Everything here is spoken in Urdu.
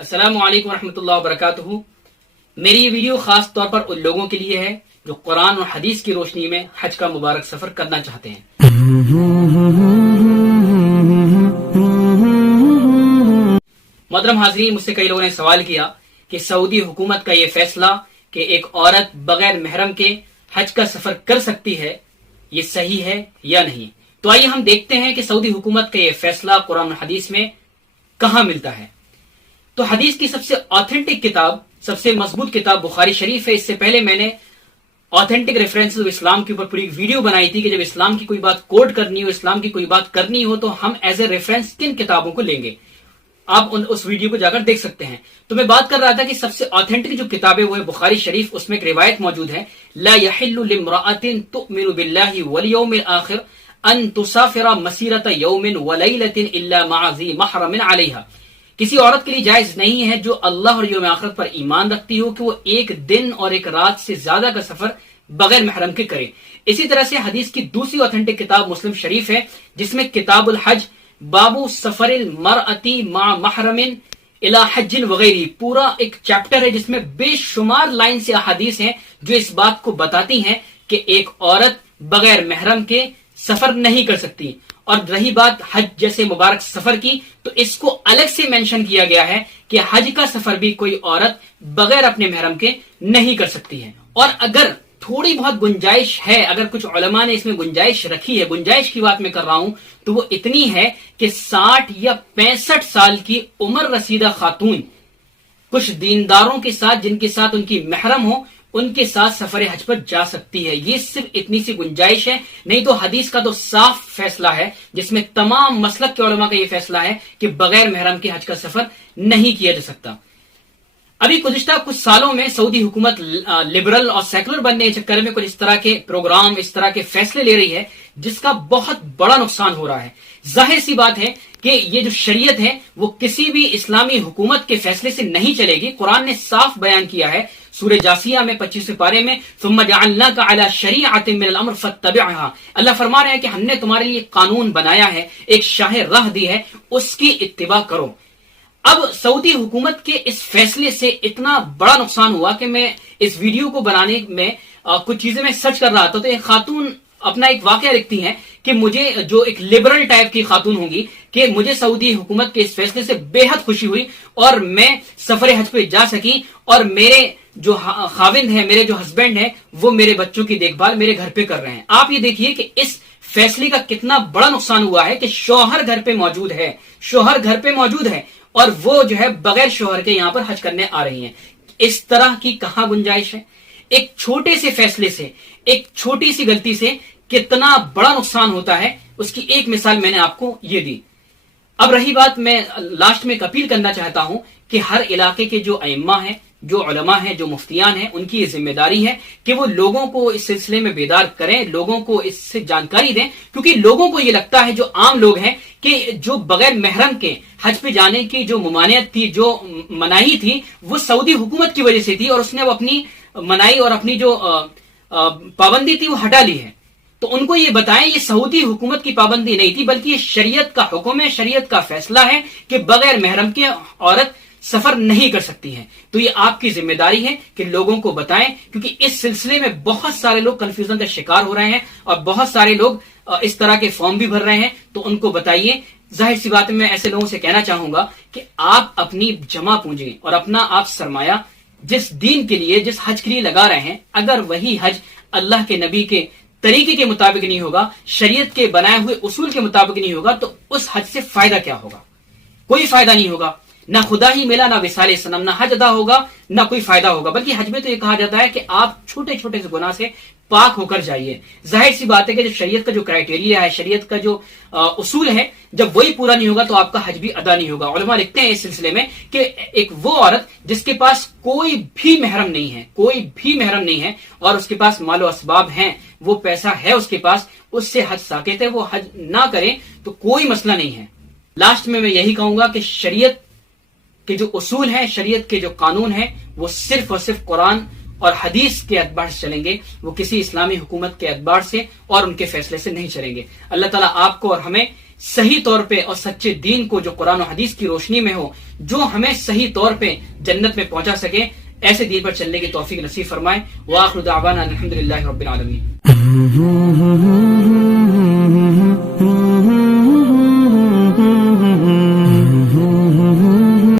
السلام علیکم ورحمۃ اللہ وبرکاتہ۔ میری یہ ویڈیو خاص طور پر ان لوگوں کے لیے ہے جو قرآن اور حدیث کی روشنی میں حج کا مبارک سفر کرنا چاہتے ہیں۔ محترم حاضرین، مجھ سے کئی لوگوں نے سوال کیا کہ سعودی حکومت کا یہ فیصلہ کہ ایک عورت بغیر محرم کے حج کا سفر کر سکتی ہے، یہ صحیح ہے یا نہیں؟ تو آئیے ہم دیکھتے ہیں کہ سعودی حکومت کا یہ فیصلہ قرآن و حدیث میں کہاں ملتا ہے۔ تو حدیث کی سب سے آتھینٹک کتاب، سب سے مضبوط کتاب بخاری شریف ہے۔ اس سے پہلے میں نے آتھینٹک ریفرنس اسلام کے اوپر پوری ویڈیو بنائی تھی کہ جب اسلام کی کوئی بات کوٹ کرنی ہو، اسلام کی کوئی بات کرنی ہو، تو ہم ایز اے ریفرنس کن کتابوں کو لیں گے۔ آپ اس ویڈیو کو جا کر دیکھ سکتے ہیں۔ تو میں بات کر رہا تھا کہ سب سے آتھینٹک جو کتاب ہے وہ ہے بخاری شریف۔ اس میں ایک روایت موجود ہے، لا يحل لامرأة تؤمن بالله واليوم الآخر ان تسافر مسيرة يوم وليلة الا مع ذي محرم عليها۔ کسی عورت کے لیے جائز نہیں ہے جو اللہ اور یوم آخرت پر ایمان رکھتی ہو کہ وہ ایک دن اور ایک رات سے زیادہ کا سفر بغیر محرم کے کرے۔ اسی طرح سے حدیث کی دوسری آتھینٹک کتاب مسلم شریف ہے، جس میں کتاب الحج باب سفر المرأة مع محرم الى حج وغیرہ پورا ایک چیپٹر ہے، جس میں بے شمار لائن سے احادیث ہیں جو اس بات کو بتاتی ہیں کہ ایک عورت بغیر محرم کے سفر نہیں کر سکتی۔ اور رہی بات حج جیسے مبارک سفر کی، تو اس کو الگ سے مینشن کیا گیا ہے کہ حج کا سفر بھی کوئی عورت بغیر اپنے محرم کے نہیں کر سکتی ہے۔ اور اگر تھوڑی بہت گنجائش ہے، اگر کچھ علماء نے اس میں گنجائش رکھی ہے، گنجائش کی بات میں کر رہا ہوں، تو وہ اتنی ہے کہ 60 یا 65 سال کی عمر رسیدہ خاتون کچھ دینداروں کے ساتھ، جن کے ساتھ ان کی محرم ہو، ان کے ساتھ سفر حج پر جا سکتی ہے۔ یہ صرف اتنی سی گنجائش ہے، نہیں تو حدیث کا تو صاف فیصلہ ہے، جس میں تمام مسلک کے علماء کا یہ فیصلہ ہے کہ بغیر محرم کے حج کا سفر نہیں کیا جا سکتا۔ ابھی گزشتہ کچھ سالوں میں سعودی حکومت لبرل اور سیکولر بننے کے چکر میں کچھ اس طرح کے پروگرام، اس طرح کے فیصلے لے رہی ہے، جس کا بہت بڑا نقصان ہو رہا ہے۔ ظاہر سی بات ہے کہ یہ جو شریعت ہے وہ کسی بھی اسلامی حکومت کے فیصلے سے نہیں چلے گی۔ قرآن نے صاف بیان کیا ہے سورہ جاسیہ میں 25 پارے میں، ثم جعلناک علی شریعۃ من الامر فاتبعها۔ اللہ فرما رہے ہیں کہ ہم نے تمہارے لیے قانون بنایا ہے، ایک شاہ راہ دی ہے، اس کی اتباع کرو۔ اب سعودی حکومت کے اس فیصلے سے اتنا بڑا نقصان ہوا کہ میں اس ویڈیو کو بنانے میں کچھ چیزیں میں سرچ کر رہا تھا، تو ایک خاتون اپنا ایک واقعہ لکھتی ہیں کہ مجھے، جو ایک لبرل ٹائپ کی خاتون ہوں گی، کہ مجھے سعودی حکومت کے اس فیصلے سے بے حد خوشی ہوئی اور میں سفر حج پہ جا سکی، اور میرے جو خاوند ہیں، میرے جو ہسبینڈ ہیں، وہ میرے بچوں کی دیکھ بھال میرے گھر پہ کر رہے ہیں۔ آپ یہ دیکھیے کہ اس فیصلے کا کتنا بڑا نقصان ہوا ہے کہ شوہر گھر پہ موجود ہے، شوہر گھر پہ موجود ہے، اور وہ جو ہے بغیر شوہر کے یہاں پر حج کرنے آ رہی ہیں۔ اس طرح کی کہاں گنجائش ہے؟ ایک چھوٹے سے فیصلے سے، ایک چھوٹی سی غلطی سے کتنا بڑا نقصان ہوتا ہے، اس کی ایک مثال میں نے آپ کو یہ دی۔ اب رہی بات، میں لاسٹ میں ایک اپیل کرنا چاہتا ہوں کہ ہر علاقے کے جو ائمہ ہیں، جو علماء ہیں، جو مفتیان ہیں، ان کی یہ ذمہ داری ہے کہ وہ لوگوں کو اس سلسلے میں بیدار کریں، لوگوں کو اس سے جانکاری دیں، کیونکہ لوگوں کو یہ لگتا ہے، جو عام لوگ ہیں، کہ جو بغیر محرم کے حج پہ جانے کی جو ممانعت تھی، جو مناہی تھی، وہ سعودی حکومت کی وجہ سے تھی، اور اس نے وہ اپنی مناہی اور اپنی جو پابندی تھی وہ ہٹا لی ہے۔ تو ان کو یہ بتائیں یہ سعودی حکومت کی پابندی نہیں تھی، بلکہ یہ شریعت کا حکم ہے، شریعت کا فیصلہ ہے کہ بغیر محرم کے عورت سفر نہیں کر سکتی ہے۔ تو یہ آپ کی ذمہ داری ہے کہ لوگوں کو بتائیں، کیونکہ اس سلسلے میں بہت سارے لوگ کنفیوژن کا شکار ہو رہے ہیں، اور بہت سارے لوگ اس طرح کے فارم بھی بھر رہے ہیں، تو ان کو بتائیے۔ ظاہر سی بات ہے، میں ایسے لوگوں سے کہنا چاہوں گا کہ آپ اپنی جمع پونجی اور اپنا آپ سرمایہ جس دین کے لیے، جس حج کے لیے لگا رہے ہیں، اگر وہی حج اللہ کے نبی کے طریقے کے مطابق نہیں ہوگا، شریعت کے بنائے ہوئے اصول کے مطابق نہیں ہوگا، تو اس حج سے فائدہ کیا ہوگا؟ کوئی فائدہ نہیں ہوگا، نہ خدا ہی ملا، نہ وصال صنم، نہ حج ادا ہوگا، نہ کوئی فائدہ ہوگا۔ بلکہ حج میں تو یہ کہا جاتا ہے کہ آپ چھوٹے چھوٹے سے گناہ سے پاک ہو کر جائیے۔ ظاہر سی بات ہے کہ جب شریعت کا جو کرائٹیریا ہے، شریعت کا جو اصول ہے، جب وہی پورا نہیں ہوگا تو آپ کا حج بھی ادا نہیں ہوگا۔ علماء لکھتے ہیں اس سلسلے میں کہ ایک وہ عورت جس کے پاس کوئی بھی محرم نہیں ہے، کوئی بھی محرم نہیں ہے، اور اس کے پاس مال و اسباب ہیں، وہ پیسہ ہے اس کے پاس، اس سے حج ساقط ہے، وہ حج نہ کریں تو کوئی مسئلہ نہیں ہے۔ لاسٹ میں یہی کہوں گا کہ شریعت کے جو اصول ہیں، شریعت کے جو قانون ہیں، وہ صرف اور صرف قرآن اور حدیث کے اعتبار سے چلیں گے، وہ کسی اسلامی حکومت کے اعتبار سے اور ان کے فیصلے سے نہیں چلیں گے۔ اللہ تعالیٰ آپ کو اور ہمیں صحیح طور پہ اور سچے دین کو جو قرآن و حدیث کی روشنی میں ہو، جو ہمیں صحیح طور پہ جنت میں پہنچا سکے، ایسے دین پر چلنے کی توفیق نصیب فرمائے۔ وآخر دعوانا الحمدللہ رب العالمین۔